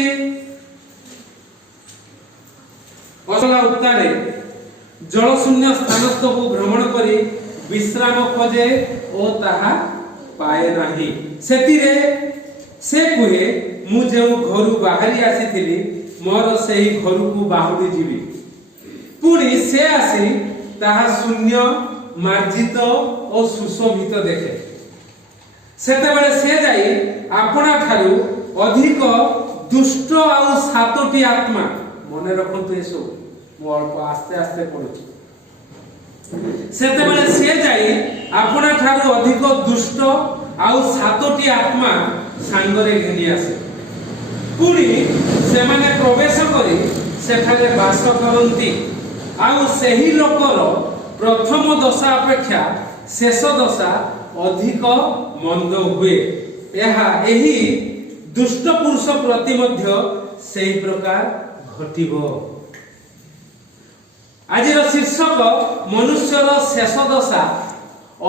କିଛି ଅସଲା ଉତ୍ତାରେ ଜଳଶୂନ୍ୟ ସ୍ଥାନ ସବୁ ଭ୍ରମଣ କରି विश्राम खोजे ओ ताहा पाए नाही सेतिरे से कुहे मु जो घर बाहरी आसीथिली मोर सही घर को बाहुरी जीवी पुणी से आसी ताहा शून्य मार्जित और सुशोभित देखे सेतेबेले से जाई आपना ठारू अधिक दुष्ट आ सातोटी आत्मा मने रखंतु एसो मो अल्प आस्ते आस्ते पढुची सेतेबेले से जाई आपना ठारू अधिक दुष्ट आउ सातोटी आत्मा सांगरे घेनी आसे पुणी से माने प्रवेश करी सेठारे वास करंती आउ सही लोकर प्रथम दशा अपेक्षा शेष दशा अधिक मंद हुए एहा एही दुष्ट पुरुष प्रति मध्य सही प्रकार घटिबो आज शीर्षक मनुष्यर शेष दशा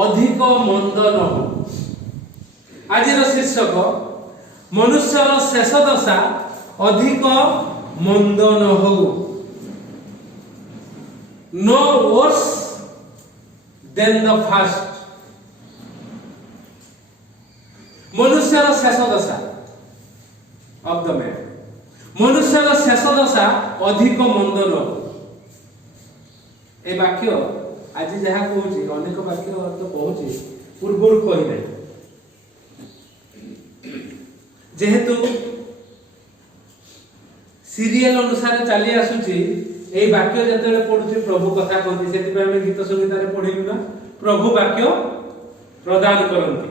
अधिक मंद न हो आज शीर्षक मनुष्यर शेष दशा अधिक मंद न हो no worse than the first मनुष्यर शेष दशा ऑफ द मैन मनुष्यर शेष दशा अधिक मंद न हो ए वाक्य आज जहाँ कहूँ अनेक वाक्य तो कहूँ पूर्व कही ना जेहेतु सीरियल अनुसार चली आसुची ए वाक्य जतले पढुची प्रभु कथा कहती सेति पे हम गीत संगीत रे पढिलु ना प्रभु वाक्य प्रदान करंती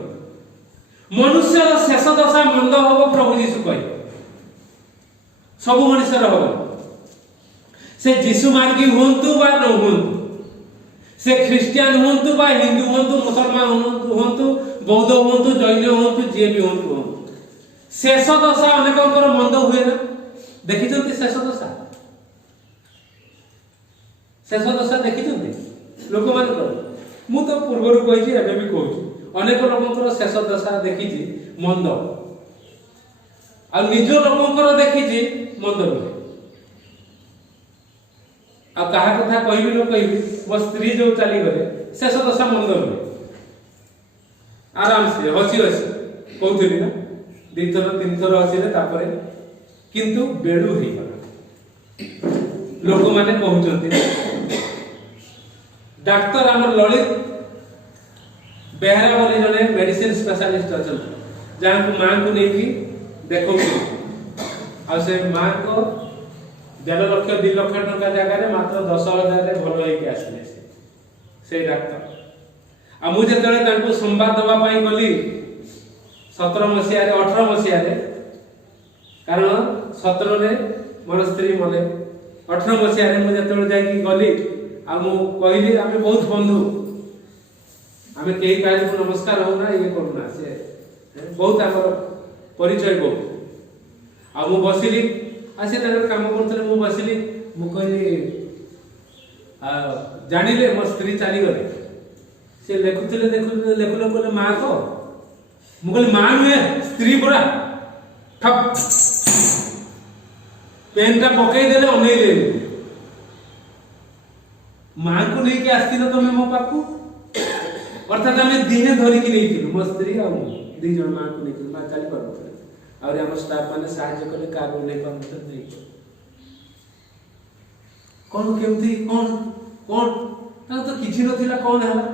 मनुष्यर शेष दशा मंद होबो प्रभु यीशु कहि सब मनुष्यर होबो से यीशु मार्गी होंतु बा न होंतु से ख्रिस्टियन होंतु बा हिंदू होंतु मुसलमान होंतु बौद्ध होंतु जैन होंतु जे भी होंतु शेष दशा अनेकଙ୍କର मंद हुए ना देखिछन्ति शेष दशा देखिछन्ति लोक मानकर मु तो पूर्वरु कहिछि एबे भी कहूछि अनेक लोकଙ୍କର शेष दशा देखिछि मंद आ निज लोकଙ୍କର देखिछि मंद हुए आ कहा कथा कहबी न कहबी वो स्त्री जो चली गले शेष दशा मंद हुए आराम से हसी हसी कहउथिली ना दी थर तीन थर हसीले तापरे किंतु बेडू ही गला लोक माने कहउचंती डॉक्टर हमर ललित बेहरा बोली जने मेडिसिन स्पेशलिस्ट अछन जहां को मां को नेकी देखो आ से मां को 1.5 लाख 2 लाख टका जगह मात्र 10,000 रे भलो होई के आसले से डॉक्टर आ मु जेतले तांको संवाद दवा पई गली 17 मसिया रे 18 मसिया रे कारण 17 रे मोर स्त्री मले 18 मसिया रे मु जेतले जाई की गली आ मु कहली आमे बहुत बंधु आमे केही काज को नमस्कार हो ना ये करू ना से बहुत आगर परिचय गो आ मु बसिली आसे ताकर काम करथले मु बसिली मु कहली जानिले मो स्त्री चली गले से लेखुथले लेखुलो कोले मां को मु कहली मां नुहे स्त्री बड़ा ठप पेनटा पकई देले अनै ले मां को नहीं के आस्तिलो तमे मो पाकू अर्थात हमें दिने धरि की नहीं मो स्त्री आ दी जण मां को नहीं मां चली पर और हम स्टाफ माने सहायता करे कार नहीं पर नहीं कोन केमथि कोन कोन ता तो किछि नथिला कोन हला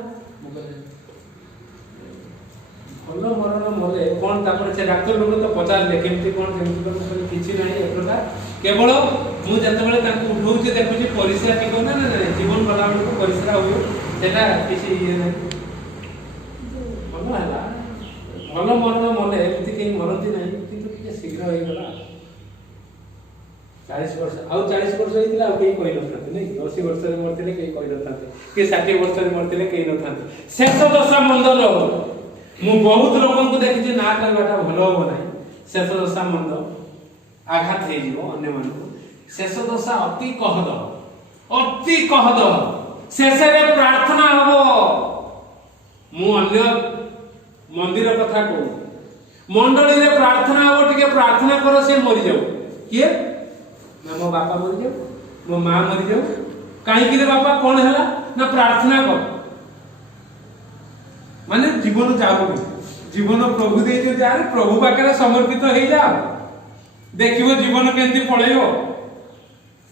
भलो मरण मले कोन तापर से डॉक्टर लोग तो पचारले केमथि कोन केमथि किछि नाही ए प्रकार केवल मु जतबेले तांको उठौचे देखुची परिश्रा ठीक ना ना जीवन बला को परिश्रा हो सेटा किछि नाही भलो हला भलो मरण मले एमथि के मरती नाही शीघ्र हो गला 40 वर्ष आउ 40 वर्ष होइतिला आ केही कहि नथाते नै 80 वर्ष रे मरतिले केही कहि नथाते के 60 वर्ष रे मरतिले केही नथाते शेष दशा मंद न हो मु बहुत लोकन को देखि जे ना करबाटा भलो हो नाही शेष दशा मंद आघात हे जीवो अन्य मान को शेष दशा अति कहद शेष रे प्रार्थना हबो मु अन्य मंदिर कथा को मंडली रे प्रार्थना हो टिके प्रार्थना करो से मरि जाऊ किए ना मो बापा मरी जाऊ मो माँ मरी जाऊ कहीं बापा कौन है ना प्रार्थना कर माने जीवन जाऊ जीवन प्रभु दे प्रभु पाखे समर्पित हो जाओ देखियो जीवन केमती पळेइबो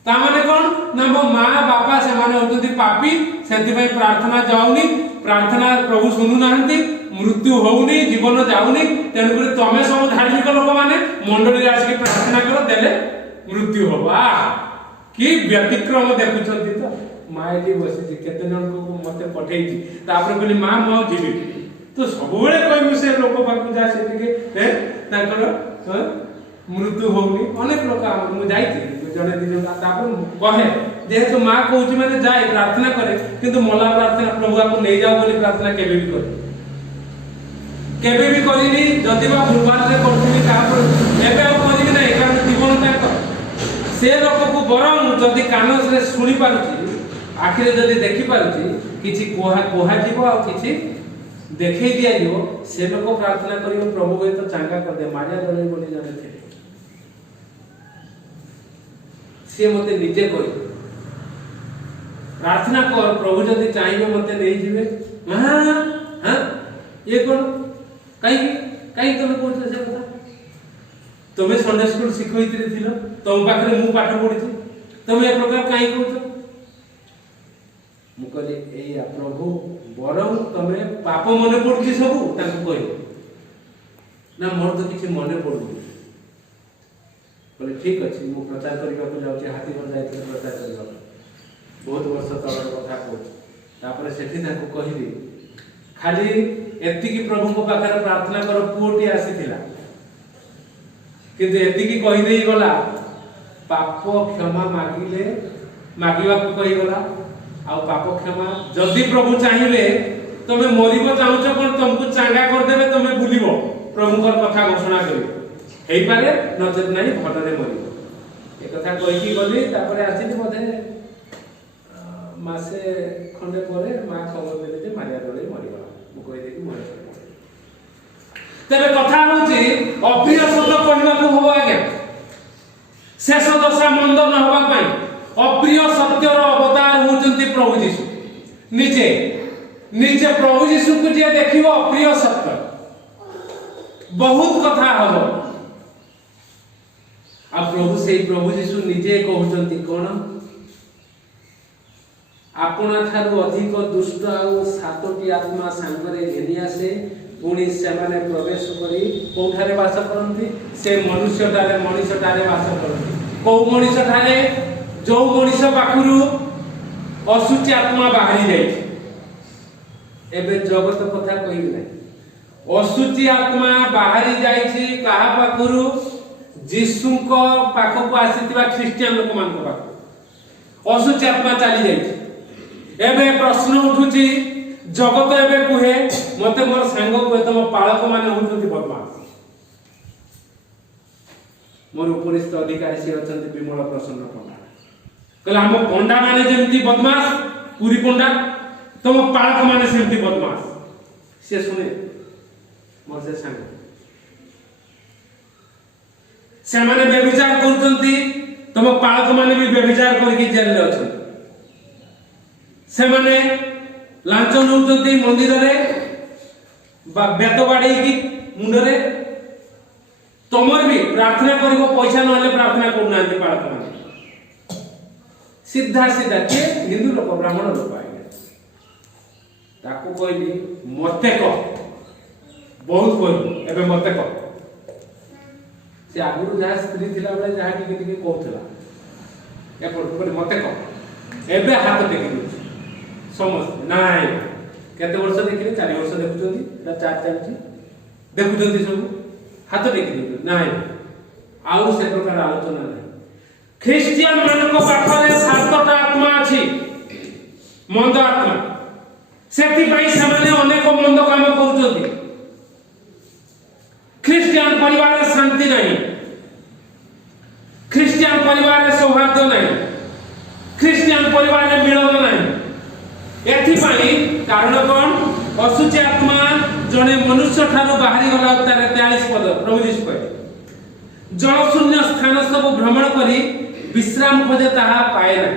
ता माने कोन ना मो माँ बापा से माने होतुंती पापी सेति भाई प्रार्थना जाउनी प्रार्थना प्रभु सुनु नाहंती मृत्यु होउनी जीवन जाउनी तेनु करे तमे सब धार्मिक लोक माने मंडली आसी प्रार्थना करो देले मृत्यु होबा कि व्यतिक्रम देखुछंती तो मायली बसी केते जन को मते पठेइची तापर कहली माँ मो जीवी तो सब बेले कहबो से लोक पाकु जा से के ताकर मृत्यु होउनी अनेक लोक मु जाईती जने दिन तापर कहे जेहेतु माँ कहूची माने जाए प्रार्थना करे किंतु मला प्रार्थना प्रभु आपको ले जाओ बोली प्रार्थना केबे भी करिनी जदि बा भूलभाल रे करथि का पर एबे आ करिनी नै कारण जीवन ताक से लोक को बरम जदि कान से सुनी पारुची आखिरे जदि देखि पारुची किछि कोहा जीव आ किछि देखै दिया जीव से लोक प्रार्थना करियो प्रभु के तो चांगा कर दे मारिया डले बोली जाने थे से मते निजे कहि प्रार्थना कर प्रभु जदि चाहिए मते नहीं जीवे हां हां ये कोन कहीं तुम कोन से कथा तुमे संडे स्कूल शिखोइतरे थिलो तुम पाखरे मु पाठ पढिछि तुमे ए प्रकार कहीं कहउछ मु कहली ए प्रभु बरम तुमे पाप मने पडुछि सब ताको कहि ना मोर तो किछि मने पडुछि बोले ठीक अछि मु प्रचार करिबा को जाउछि हाथी बन जाय प्रचार करिबा बहुत वर्ष तळर कथा को तापर सेठी ताको कहिली खाली एति की प्रभु को पाखरे प्रार्थना कर पुओटी आसीथिला किंतु एति की कहि देई गला पाप क्षमा मागिले मागिबा को कहि गला आ पाप क्षमा जदि प्रभु चाहिले तमे मरिबो चाहूछ कोन तुमको चांगा कर देबे तमे भूलिबो प्रभु को कथा घोषणा करिबो हेई पारे नचेत नाही भटरे मरिबो ए कथा कहि की गली तापर आसीली मधे मासे खंडे परे मा खबर देले जे मारिया डले मरिबा मु कहि दे कि मरि तबे कथा होची अप्रिय शब्द कहबा को हो आगे शेष दशा मंद न होबा पई अप्रिय सत्यर अवतार होचंती प्रभु यीशु निजे निजे प्रभु यीशु को जे देखिबो अप्रिय सत्य बहुत कथा हबो आ प्रभु से प्रभु यीशु निजे कहउचंती कोन आपना थारु अधिक दुष्ट आ सातोटी आत्मा संगरे घेनी आसे पुणी से माने प्रवेश करी कोठारे वास करंती से मनुष्यटारे मनुष्यटारे वास करंती को मनुष्यटारे जो मनुष्य पाखुरु असुचि आत्मा बाहरी जाई एबे जगत कथा कहिबे नै असुचि आत्मा बाहरी जाईछि कहा पाखुरु जीसुको पाखो को आसीतिबा क्रिश्चियन लोक मान को पाखो असुचि आत्मा चली जाईछि एबे प्रश्न उठुची जगत एबे कुहे मते मोर सांग को तम पालक माने होचंती बदमाश मोर उपरिस्थ अधिकारी से अछंती विमल प्रसन्न पंडा कहला हम पंडा माने जेमती बदमाश पूरी पंडा तम पालक माने सेमती बदमाश से सुने मोर से सांग से माने व्यभिचार करचंती तम पालक माने भी व्यभिचार करके जेल ले अछंती से माने लांच नउचंती मंदिर रे बा बेत बाड़ी की मुंड रे तमर भी प्रार्थना करिवो पैसा न हले प्रार्थना करू नांती पालक माने सीधा सीधा के हिंदू लोक ब्राह्मण लोक आइले ताको कहली मते को बहुत कहली एबे मते को से आगुरु जहा स्त्री थिला बेले जहा टिके टिके कहउथला ए पर मते को एबे हाथ टेकी दउछ समस्त नाय केते वर्ष देखिले 4 वर्ष देखुचंती ना 4 चलची देखुचंती सब हाथ टेकी दउछ नाय आउ से प्रकार आलोचना नै ख्रिस्टियन मानको पाखरे सातटा आत्मा अछि मंद आत्मा सेति पई समाने अनेक मंद काम करूचंती ख्रिस्टियन परिवार में शांति नहीं ख्रिस्टियन परिवार में सौहार्द नहीं ख्रिस्टियन परिवार में मिलन नहीं एथि पई कारण कोन असुचि आत्मा जने मनुष्य ठारो बाहरी गला तारे 43 पद प्रभु यीशु कहले जलशून्य स्थान सब भ्रमण करी विश्राम खोजे ताहा पाए ना,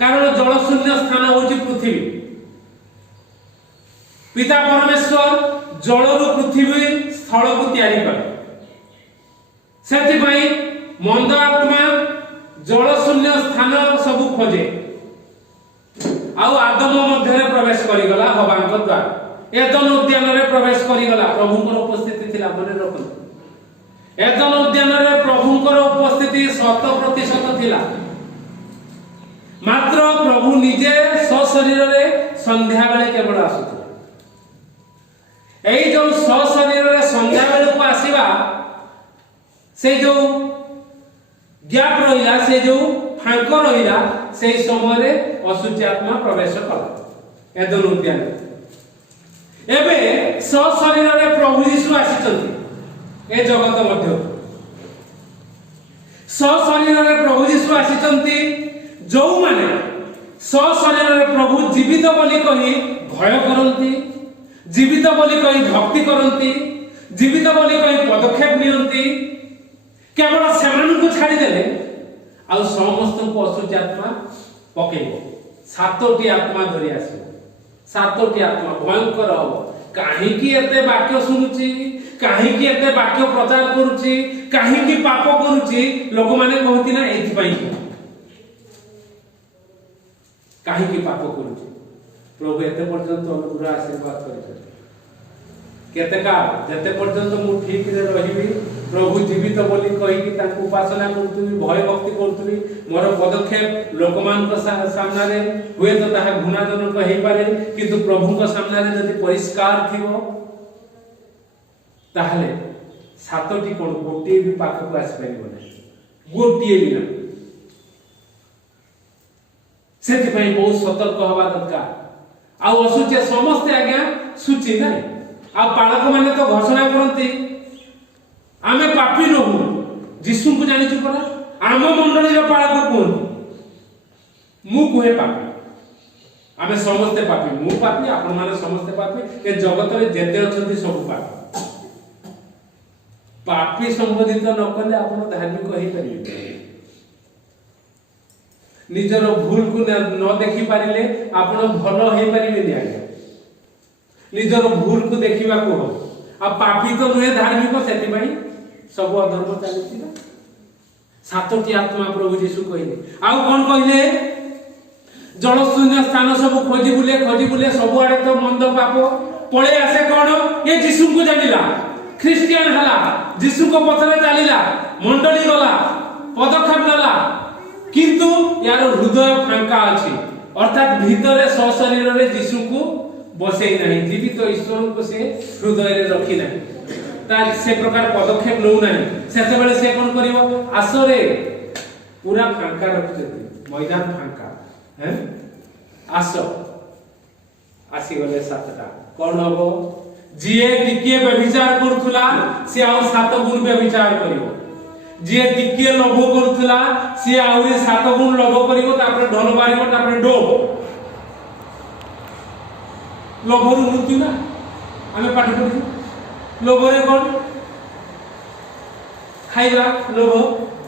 कारण जलशून्य स्थान होची पृथ्वी। पिता परमेश्वर जलरु पृथ्वी स्थल को तैयारी करे, सेति मंद आत्मा जलशून्य स्थान सब खोजे आउ आदम मध्य प्रवेश करिगला हवांक द्वार। एदन उद्यान रे प्रवेश करिगला, प्रभुଙ୍କର उपस्थिति थिला मने रखन। एदन उद्यान रे प्रभुଙ୍କର उपस्थिति 100% थिला, मात्र प्रभु निजे सशरीर रे संध्या बेले केवल आसुथिले। एई जो सशरीर रे संध्या बेले को आसीबा, से जो गैप रहिला, से जो फांक रहिला, से समय रे असुची आत्मा प्रवेश कला एदन उद्यान। एबे सशरीर रे प्रभु यीशु आसीचंती ए जगत मध्य। सशरीर रे प्रभु यीशु आसीचंती, जो माने सशरीर रे प्रभु जीवित बोली कहि भय करंती, जीवित बोली कहि भक्ति करंती, जीवित बोली कहि पदक्षेप नियंती, केवल सेମାନଙ୍କୁ छाड़ी देले आ समस्त को असुची आत्मा पकेइबो। 7टी आत्मा धरि आसीबो, 7टी आत्मा भयंकर हो। काहे कि एते वाक्य सुनुची, काहे कि एते वाक्य प्रचार करूची, काहे कि पाप करूची, लोक माने कहती ना एथि पई काहे कि पाप करूची। प्रभु एते पर्यंत अनुग्रह आशीर्वाद करिছে, केते का जते पर्यंत मु ठीक रे रहिबी, प्रभु जीवित बोली कहि कि ताकू उपासना करतुबी, भय भक्ति करतुबी, मोर पदक्षेप लोकमान को सामना रे हुए तो ताहा गुणाजनक हेइ पारे, किंतु प्रभु को सामना रे जति परिष्कार थिबो ताहले 7टी कोन गोटे भी पाख को आसी परिबो नै, गोटे भी ना। सेति पई बहुत सतर्क हवा दरकार। आ असुचे समस्त आज्ञा सूची नै। आ पालक माने तो घोषणा करंती आमे पापी रहू, यीशु को जानि छु परा, आम मंडली रो पालक कोन मु कोहे पापी, आमे समस्त पापी, मु पापी, आपण माने समस्त पापी, ए जगत रे जेते अछंती सब पापी। पापी संबोधित न कले आपण धार्मिक होई परिबे। निजर भूल को न देखि पारिले आपण भलो होई परिबे नि। निजर भूल को देखिबा को हो, आ पापी तो नुहे धार्मिक, सेति भाई सब अधर्म चलती ना। 7टी आत्मा प्रभु यीशु कहले। आउ कोन कहले? जलशून्य स्थान सब खोजी बुले सब आड़े तो मंद पाप पळे आसे। कोन ये यीशु को जानिला, ख्रिस्टियन हला, यीशु को पछरे चलिला, मंडली गला, पदक्षेप नला, किंतु यार हृदय फांका अछि, अर्थात भीतरे सशरीर रे यीशु को बसई नहीं, जीवित ईश्वर को से हृदय रे रखी नहीं, ता से प्रकार पदक्षेप लो नहीं। सेते बेले से कोन करिवो? आसरे पूरा फांका रखते, मैदान फांका हैं, आस आसी गले 7टा कोन हबो? जिए टिके व्यभिचार करथुला से आ 7 गुण व्यभिचार करिवो, जिए टिके लोभ करथुला से आउरी 7 गुण लोभ करिवो, तापर ढोल मारिवो, तापर डो लोभर मृत्यु ना। आमे पाठ पढु लोभरे कोन खाइबा लोभ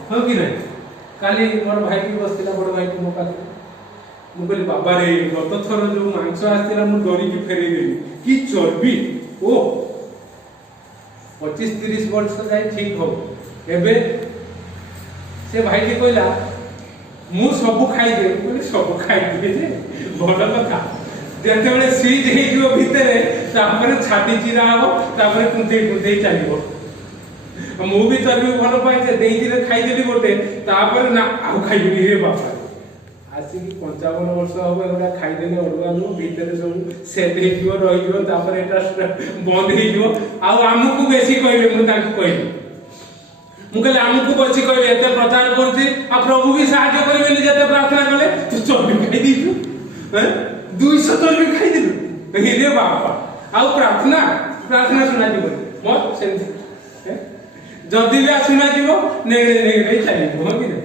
हो कि नहीं। काली मोर भाई की बसतिला, बड़ भाई को मौका मु कहली बाबा रे गत थर जो मांस आस्तिला मु डरी की फेरी देली कि चर्बी ओ 25-30 वर्ष जाय ठीक हो। एबे से भाई के कहला मु सब खाइ दे, बोले सब खाइ दे जे बड़ कथा। जेते बेले सीज हे जो भितरे तापर छाती चिरा हो, तापर कुंते चलिबो। मु भी चर्बी भल पाइ जे देई दिले खाइ देली गोटे, तापर ना आउ खाइबी रे बाबा। आसी कि 55 वर्ष होबे एटा खाइ देले अडुआ नु भितरे सब सेट हे जिवो रहि जिवो, तापर एटा बंद हे जिवो। आउ हमकु बेसी कहबे, मु ताकु कहबी, मु कहले हमकु बेसी कहबे एते प्रचार करथि, आ प्रभु भी सहायता करबे नि जते प्रार्थना कले तू चर्बी खाइ दिछु हैं 200 चर्बी खाइ दिलु रे बाबा। आउ प्रार्थना सुना दिबो मत सेंति जदी भी सुना दिबो नेगरे चलिबो हो कि नै।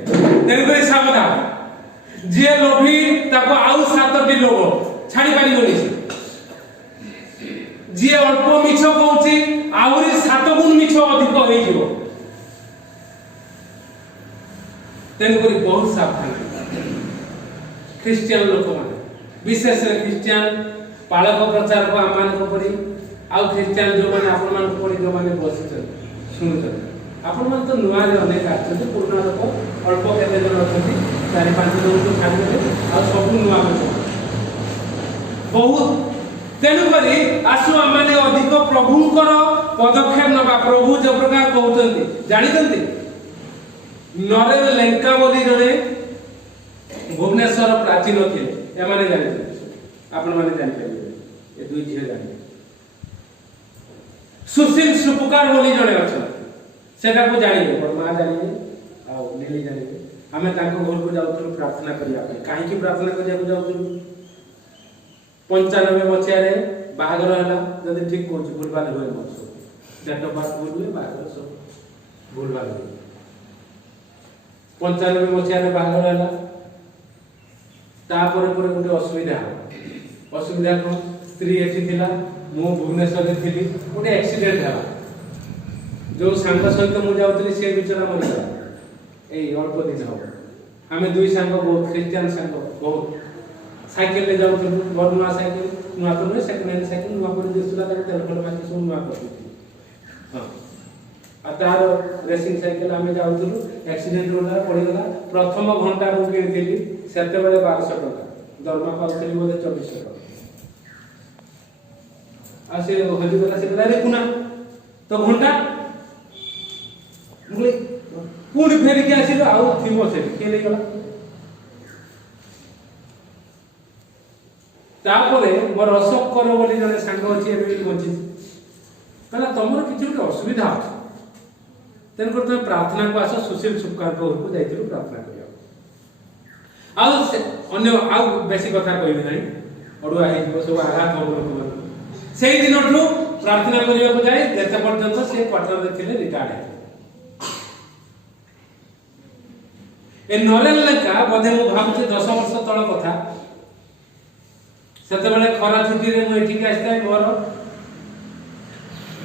तेन कोइ सावधान, जे लोभी ताको आउ 7टी लोभ छाड़ी पारिबोनी, जे अल्प मिछ कहउची आउरी 7 गुण मिछ अधिक होई जिवो। तेणुक बहुत सावधान ख्रीस्टियन लोक मैंने विशेष ख्रीस्टियन पालक प्रचारक आम मान पड़ी आउ ख्रीस्टियन जो मैंने आपण मान पड़ी जो मैंने बस शुणुं आपण मान तो नुआ अनेक आसते पुराना लोक अल्प केते जन अच्छा 4-5 जन को छाड़देले आ सब नुआ बहुत तेणुक आसु आम मैंने अधिक प्रभुंकर पदक्षेप नवा प्रभु जो प्रकार कहते जानते नरेन लेंका बोली जड़े भुवनेश्वर प्राचीन थे एमाने जानते आपण माने जानि परिबे ए दुई झियो जानि सुशील सुपुकार बोली जड़े अच्छा सेटा को जानिबे पर मां जानिबे आ नीली जानिबे हमें ताको घर को जाउथु प्रार्थना करिया पे काहे की प्रार्थना करिया को जाउथु 95 मछिया रे बाहागर हला जदि ठीक कोच भूलभाल होय मत डेट ऑफ बर्थ भूल हुए बाहागर सब भूलभाल हुए 95 मछिया रे बाहागर हला तापर पर गोटे असुविधा को स्त्री एठी थिला मो भुवनेश्वर रे थिली गोटे एक्सीडेंट हला जो सांग सहित मु जाउतली से बिचारा मरला ए अल्प दिन हो हमें दुई सांग बहुत ख्रिस्टियन सांग बहुत साइकिल ले जाउतलु नुआ साइकिल नुआ तो नहीं सेकंड हैंड साइकिल नुआ पर दिसला ताके टेलीफोन बाकी सब नुआ करथि हां आ तार रेसिंग साइकिल हमें जाउतलु एक्सीडेंट होला पड़ी गला प्रथम घंटा को किनथिली सेते बेले 1200 टका दरमा पाउथली बोले 2400 टका आ से होली गला से दारे कुना तो घंटा मुले पूरी फेरी के आसिलो आउ थिमो से के ले गला तापरे मोर अशोक करो बोली जने सांग अछि एबे बंची कला तमर किछु के असुविधा अछि तेन कर तुम प्रार्थना को आसो सुशील सुपकार को जाइतिलु प्रार्थना करिया आउ से अन्य आउ बेसी कथा कहबे नै अडुआ हे जो सब आघात हो लोक सेही दिनठु प्रार्थना करिया को जाय जेते पर्यंत से क्वार्टर रे थिले रिटायर्ड हे ए नरेन लेका बदे मु भाबुचे 10 वर्ष तळ कथा सेते बेले खरा छुट्टी रे मु एठी के आस्ता मोर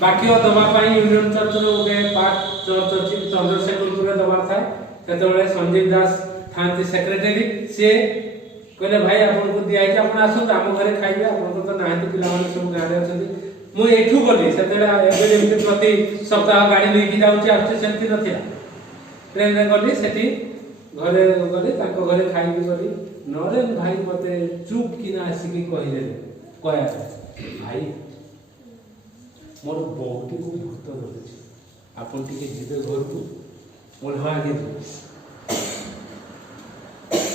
बाकी दबा पाई यूनियन चर्च रो उगे पार्ट चर्च अछि चंद्रशेखरपुर रे दबा था सेते बेले संजीव दास थांती सेक्रेटरी से कहले भाई आपन को दिया कि आपन आसु हम घरे खाइबे आपन को तो नाहति पिला माने सब गारे अछंती मु एठू गली सेते बेले एबे जेमति प्रति सप्ताह गाड़ी ले कि जाउची आछे सेंति नथिला ट्रेन रे गली सेठी घरे गली ताको घरे खाइबी गली नरेन भाई मते चुप किना आसी की कहि दे कहया भाई मोर बहुटी को भूत धरछि आपन टिके जिबे घर को मोर हा आगे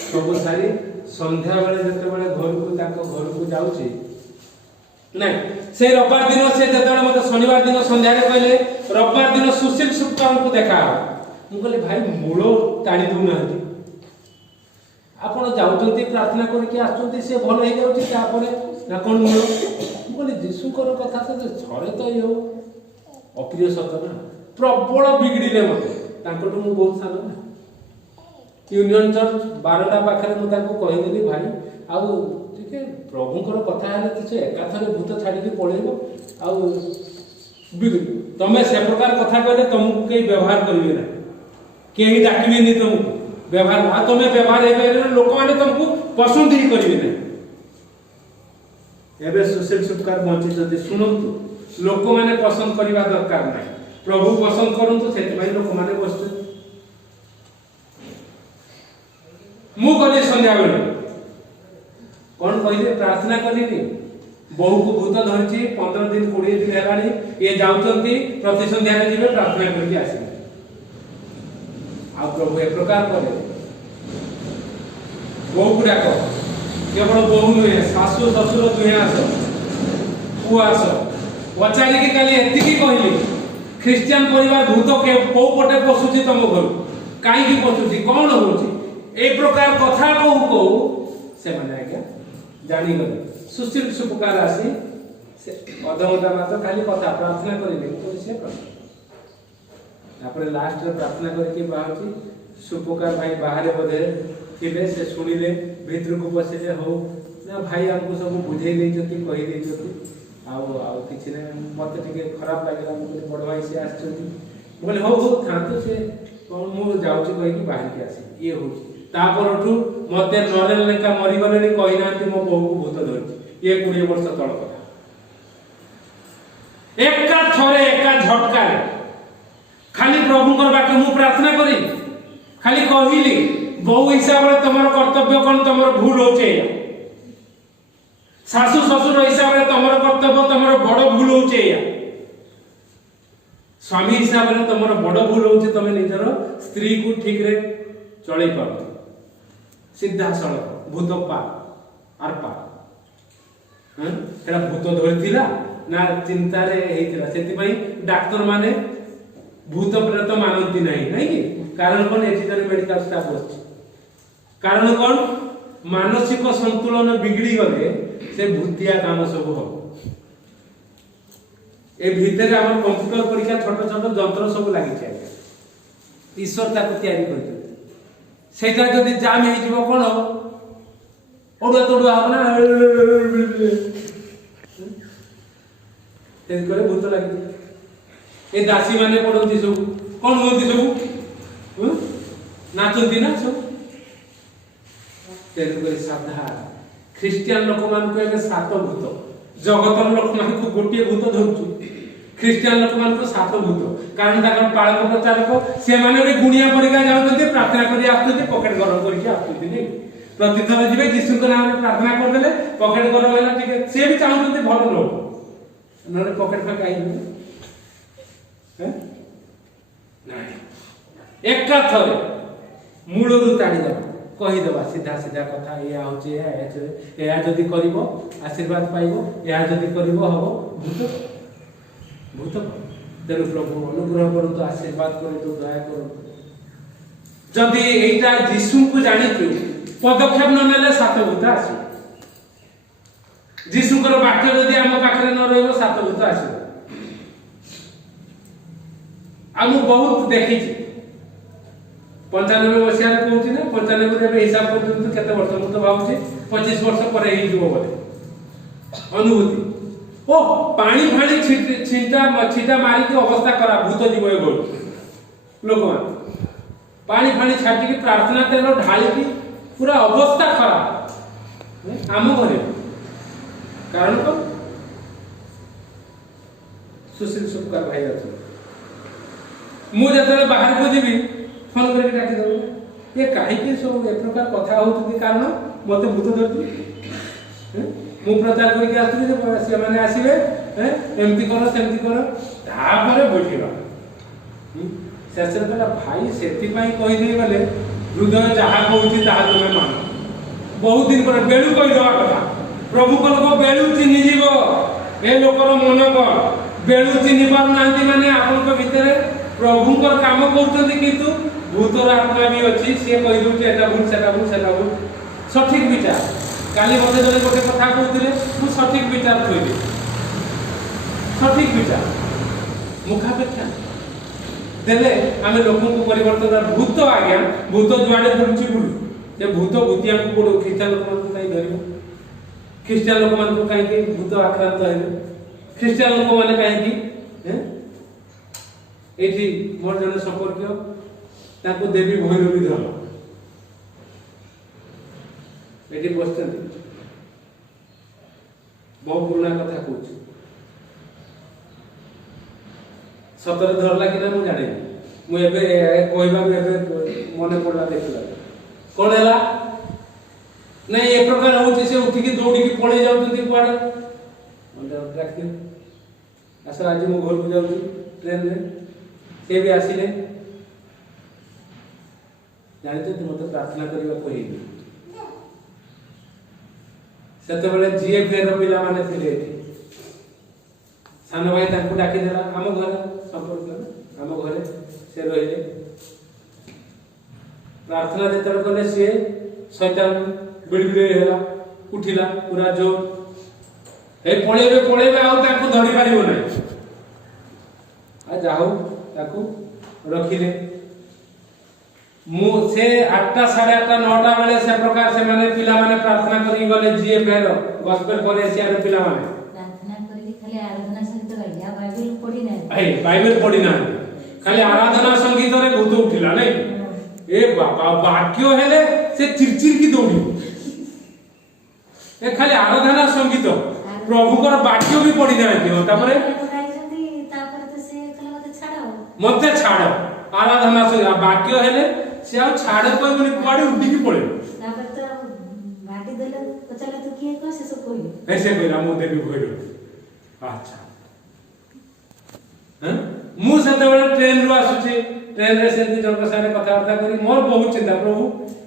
सब सारी संध्या बेले जते बेले घर को ताको घर को जाउछि नहीं से रविवार दिन से जते बेले मते शनिवार दिन संध्या रे कहले रविवार दिन सुशील सुपकार को देखा मु कहले भाई मूलो टाणी दउ नाहति आपण जाउछंती प्रार्थना करके आछंती से भल हे जाउछि तापरे ना कोन मूलो मु कहले यीशु कर कथा तो छरे तो यो अप्रिय सत ना प्रबल बिगड़िले मते तांकटु मु बहुत सान ना यूनियन चर्च 12टा पाखरे मु ताको कहि देली भाई आउ ठीक है प्रभुकर कथा हेले तो से एकाथरे भूत छाडी के पळेबो आउ बिगड़ तमे से प्रकार कथा कहले तुमको के व्यवहार करिवे ना केही डाकिबे नि तुमको व्यवहार आ तमे व्यवहार हे करे लोक माने तुमको पसंद ही करिवे ना एबे सुशील सुपकार बंची जदी सुनंतु लोक माने पसंद करिवा दरकार नै प्रभु पसंद करंतु सेति भाई लोक माने बसु मु गले संध्या बेले कोन कहिले प्रार्थना करिनी बहु को भूत धरछि 15 दिन 20 दिन हेलानी ये जाउचंती प्रति संध्या रे जिवे प्रार्थना करके आसी आ प्रभु एक प्रकार करे बहु गुडा को केवल बहु नुहे सासु ससुर दुहे आसो पु आसो पचारि के काली एति की कहली ख्रिस्टियन परिवार भूत के को पटे पसुची तम घर काई की पसुची कोन होची ए प्रकार कथा को से माने आज्ञा जानी गले सुशील सुपकार आसी से अधघंटा मात्र खाली कथा प्रार्थना करिले तो से तापर लास्ट रे प्रार्थना करके बाहरची सुपकार भाई बाहर बधे थिले से सुनिले भीतर को पसिले हो ना भाई हमको सब बुझे देई जति कहि देई जति आउ किछि ने मते टिके खराब लागला मते बड़ भाई से आछथि बोले हो थांतो से कौन मु जाउची कहि कि बाहर के आसी ये होची तापरठू मते नरेल लेका मरि गलेनी कहि नांती मो बहु को भूत धरची ये 20 वर्ष तळ कथा एका थरे एका झटका खाली प्रभु कर बाकी मु प्रार्थना करी खाली कहिली बहु हिसाब रे तमरो कर्तव्य कोन तमरो भूल होचे सासु ससुर हिसाब रे तमरो कर्तव्य तमरो बड़ भूल होचे स्वामी हिसाब रे तमरो बड़ भूल होचे तमे निजर स्त्री को ठीक रे चलै पाबो सीधा सड़क भूत पार आर पार एटा भूत धरथिला ना चिंता रे हेतिला सेति पई डॉक्टर माने भूत प्रेत मानंती नहीं कि कारण कोन एठी जने मेडिकल स्टाफ बस कारण कोन मानसिक संतुलन बिगड़ी गले से भूतिया काम सब हो ए भीतर हमर कंप्यूटर परीक्षा छोट छोट यंत्र सब लागि छै ईश्वर ताको तैयारी करते सेटा जदि जाम हे जीव कोन ओडुआ तोडुआ हो ना तेज करे भूत लागि ए दासी माने पडोंती सब कोन होंती सब नाचंती ना सब तेज करे साधा ख्रिस्टियन लोक मान को एबे सात भूत जगतर लोक मान को गोटे भूत धरछु ख्रिस्टियन लोक मान को सात भूत कारण ताकर पाळक प्रचारक से माने भी गुणिया परिका जाउतते प्रार्थना करी आस्तते पॉकेट गरम करी आस्तते नै प्रतिथर जिवे यीशु के नाम रे प्रार्थना कर देले पॉकेट गरम होला ठीक से भी चाहउतते भलो लोक नरे पॉकेट में काई हैं नहीं एका थरे मूलरु ताडी दबा कहि दबा सीधा सीधा कथा या होचे या जदी करिवो आशीर्वाद पाइबो या जदी करिवो हबो भूत भूत तेरे प्रभु अनुग्रह करतो आशीर्वाद करतो दया करतो जदी एटा यीशु को जानितु पदक्षेप न नेले सात भूत आसी यीशुकर वाक्य जदी हम पाखरे न रहइबो सात भूत आसी हम बहुत देखि 95 वर्ष यार कहूची ना 95 रे हिसाब करतो केते वर्ष मु तो भाबुची 25 वर्ष पर ही जीवो बोले अनुभूति ओ पानी फाणी छिटा मारी की अवस्था करा भूत जीव ए बोल लोक मान पानी फाणी छाटी की प्रार्थना तेल ढाली की पूरा अवस्था खराब आम घरे कारण तो सुशील सुपकार भाई अछि मु जतले बाहर को जीवी फोन करके डाकी दो ये काहे के सब ए प्रकार कथा होत कारण मते भूत धरती मु प्रचार करके आस्तु से माने आसीबे एमती करो सेमती करो तापरे बैठिबा शेषर कहला भाई सेति पई कहि देई गले हृदय जहा कहूची ताहा तुमे मान बहुत दिन पर बेलू कहि दवा कथा प्रभु को लोग बेलू चिन्हि जीवो ए लोकर मन को बेलू चिन्हि पार नांती माने आपन को भीतर प्रभु को काम करतोंती किंतु भूतर आत्मा भी अछि से कहि दुचे एटा भूल सेटा भूल सठिक विचार काली मते जने गोटे कथा कहउतिले मु सठिक विचार कहिबी सठिक विचार मुखापेक्षा देले आमे लोकन को परिवर्तन भूत आज्ञा भूत जुआडे बुलची बुल जे भूत भूतिया को कोड ख्रिस्टियन लोक मान को नहीं धरिबो ख्रिस्टियन लोक मान को काहे कि भूत आक्रांत हेबे ख्रिस्टियन लोक माने काहे कि हैं एठी मोर जने संपर्क ताको देवी भैरवी धर्म एठी बसचंती बहुत पुराना कथा कहूछ सतर धर लागी ना मु जाने मु एबे कहबा एबे मने पड़ला देखला कोन हैला नहीं ए प्रकार होची से उठी की दौड़ी की पळे जाउतंती कुआडे मंडे डाकते आसा आज मु घर को जाउची ट्रेन रे से भी आसीले जानिते तुम तो प्रार्थना करबा कहिबी सेते बेले जीएफए रो पिला माने थिले सान भाई ताकू डाकी देला हम घर संपर्क हम घरे से रहिले प्रार्थना जेतर कले से शैतान बिड़बिड़े होला उठिला पूरा जोर ए पळेबे आ ताकू धरि पारिबो नै आ जाऊ ताकू रखिले मु से 8टा 8:30 9टा बेले से प्रकार से माने पिला माने प्रार्थना करी गले जीएफए रो गॉस्पेल करे से आरो पिला माने प्रार्थना करी खाली आराधना सहित रहिया बाइबल पढी नै बाइबल पढी ना खाली आराधना संगीत रे भूत उठिला नहीं ए बाबा वाक्य हेले से चिरचिर की दौड़ी ए खाली आराधना संगीत प्रभु को वाक्य भी पढ़ी ना तापरे मते छाड़ आराधना से वाक्य हेले से आ छाड़ कोई बोले कुआडे उठी की पड़े तापर तो बाटी देले पचाले तो किए को से सब कोई ऐसे कोई रामो देवी भइलो अच्छा हैं मु सेते बेले ट्रेन रु आसुची ट्रेन रे सेति जनक सारे कथा वार्ता करी मोर बहुत चिंता प्रभु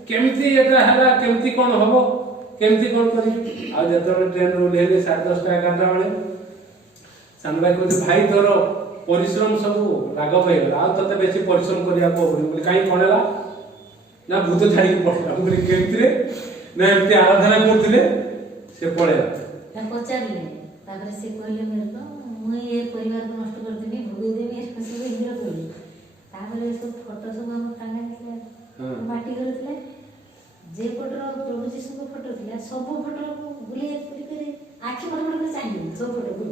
केमती एटा हला केमती कोन हबो केमती कोन करी आ जतरे ट्रेन रु लेले 10:30 11टा बेले सान भाई को भाई तोर परिश्रम सब लाग पाइला आ तते बेसी परिश्रम करिया को बोली काई पड़ेला ना भूत छाड़ी पड़ेला बोली केमती रे ना एमती आराधना करथिले से पड़ेला ना पचारले तापर से कहले मेरे को मुई ये परिवार को नष्ट कर देबी भोग देबी ए सब इंद्र कहले तापर सब फोटो सब हम टांगा दिले बाटी करथिले जे फोटो प्रभु जीसु को फोटो थिला सब फोटो को बुले करे आखि बड़ बड़ चाहिए सब फोटो को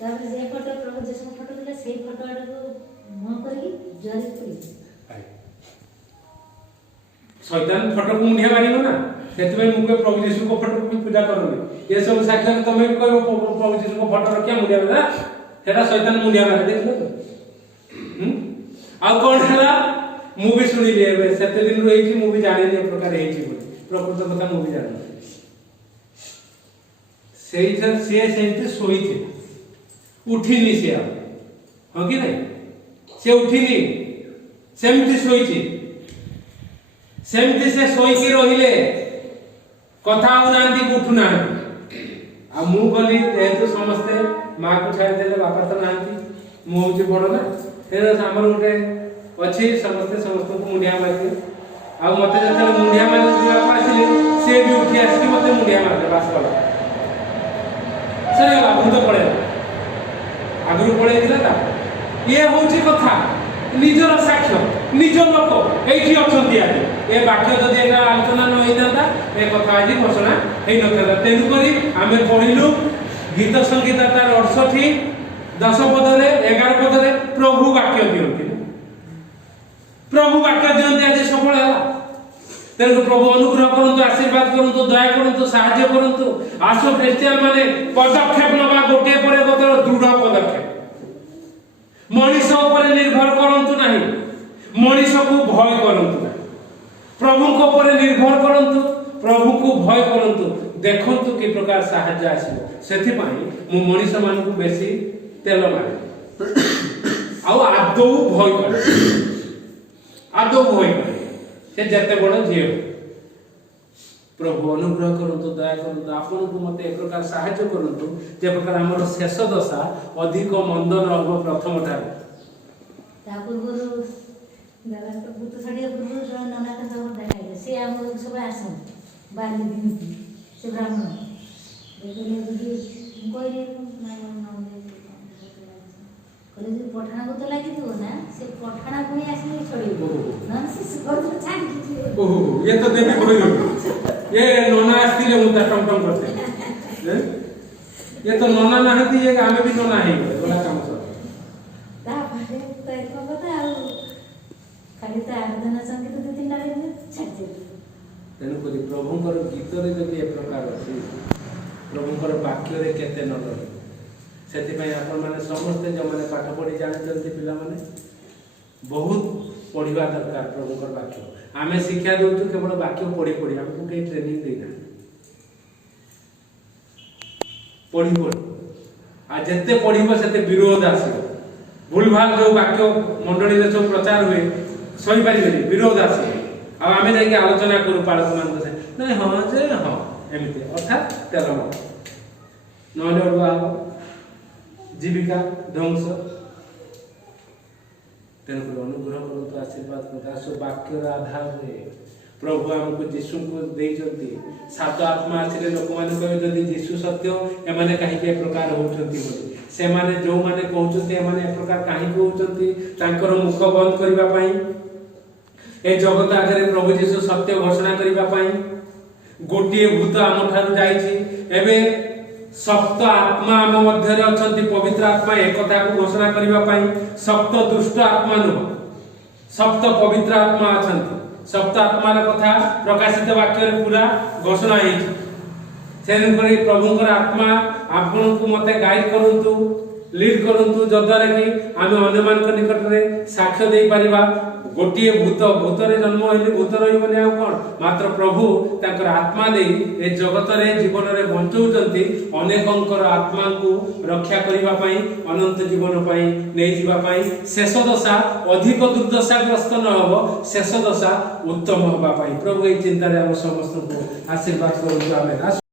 तापर जे फोटो प्रभु जीसु को फोटो थिला से फोटो को मुंह करके जरी पड़ी शैतान फोटो को मुंडिया मारिबो ना सेतमे मुके प्रभु जीसु को फोटो को पूजा करबे ये सब साक्षात तमे भी कहबो प्रभु जीसु को फोटो रखिया मुंडिया ना सेटा शैतान मुंडिया मारे देखलो तो आ कोन हला मु भी सुनी लेबे सेते दिन रही छी मु भी जाने ने प्रकार हे छी बोली प्रकृत कथा मु भी जाने सेइठा से सेते सोई थी उठिनी से हो कि नहीं से उठिनी सेमती सोई थी सेमती से सोई के रहिले कथा उनांती उठु ना आ मु गली जेतु समस्ते मां को छाड़ देले बापा तो नांती मु होची बड़ ना तेरे हमर उठे अछि समस्ते समस्त को मुंडिया मारते आ मते जते मुंडिया मार दिया पाछले से भी उठी आसी मते मुंडिया मारते बास वाला सरे बाबू तो पड़े आगु पड़े दिला ता ये होची कथा निजर साक्ष्य निज लोक एठी अछंती आ ए वाक्य जदि एटा आलोचना न होइताता ए कथा आज घोषणा हेइ नथला तेनु करी आमे पढिलु गीत संगीत तार 68 10 पदरे 11 पदरे प्रभु वाक्य दियंती प्रभु वाक्य दियंती आज सफल होला तेनु प्रभु अनुग्रह करंतु आशीर्वाद करंतु दया करंतु सहाय्य करंतु आसो क्रिश्चियन माने पदक्षेप नबा गोटे परे गोटे दृढ़ पदक्षेप मनीष ऊपर निर्भर करंतु नहीं मनीष को भय करंतु नहीं प्रभु को ऊपर निर्भर करंतु प्रभु को भय करंतु देखंतु कि प्रकार सहाय्य आसीबो सेथि पई मु मनीष मान को बेसी तेल मारे आ आदौ भय करे आदौ भय करे से जते बड़ झियो प्रभु अनुग्रह करंतु दया करंतु आपन को मते एक प्रकार सहाय्य करंतु जे प्रकार हमर शेष दशा अधिक मंद न हो प्रथम ठार ता पूर्व दादा तो भूत छाड़िया पूर्व नना का सब देखाइले से हम सब आसो बाली दिन से ब्राह्मण देखले बुझी कोई नाम कहले जे पठाना को तो लागि तो ना से पठाना कोई आसी छोड़िबो ना से बहुत छाड़ ओहो ये तो देवी भइलो ये नोना आस्तिले मुता टम टम करते ये तो नोना नाहती ये हमें भी नोना है बोला काम सब ता भारे तो एक बता खाली तो आराधना संगीत दो तीन डाले छाड़ तेनु करी प्रभुंकर गीत रे जदि ए प्रकार अछि प्रभुंकर वाक्य रे केते न रहे सेति पय आपन माने समस्त जे माने पाठ पढी जानिचंती पिला माने बहुत पढ़िबा दरकार प्रभुंकर वाक्य आमे शिक्षा देउतु केवल वाक्य पढ़ी पढ़ी हमको के ट्रेनिंग देना पढ़ी पढ़ी आ जते पढ़िबो सेते विरोध आसीबो भूल भाल जो वाक्य मंडली रे जो प्रचार हुए सही पारिबे विरोध आसीबो आ आमे जाई आलोचना करू पालक मान से नहीं हां जे हां एमिते अर्थात तेलम नले अडवा जीविका ध्वंस तेनु अनुग्रह करंतु आशीर्वाद करंतु सो वाक्य आधार रे प्रभु हमको यीशु को देइचंती सात आत्मा आछले लोक माने कहि जदी यीशु सत्य ए माने काहे के प्रकार होचंती बोली से माने जो माने कहउचंती ए माने ए प्रकार काहे कहउचंती तांकर मुख बंद करिबा पई ए जगत आगे प्रभु यीशु सत्य घोषणा करिबा पई गोटिए भूत आम ठारू जाईची एबे सप्त आत्मा आम मध्य अछंती पवित्र आत्मा एक कथा को घोषणा करबा पई सप्त दुष्ट आत्मा नु सप्त पवित्र आत्मा अछंती सप्त आत्मा र कथा प्रकाशित वाक्य रे पूरा घोषणा है सेन करी प्रभुंकर आत्मा आपन को मते गाइड करंतु लीड करंतु जद्वारा कि आमे अन्यमान के निकट रे साक्ष्य दे परिबा गोटिए भूतरे जन्म होइले भूत रहिबने आ कोन मात्र प्रभु ताकर आत्मा दे ए जगत रे जीवन रे बंचौचंती अनेकंकर आत्मा को रक्षा करिबा पई अनंत जीवन पई नै जिबा पई शेष दशा अधिक दुर्दशा ग्रस्त न होबो शेष दशा उत्तम होबा पई प्रभु ए चिंता रे हम समस्त को आशीर्वाद करू आमेन।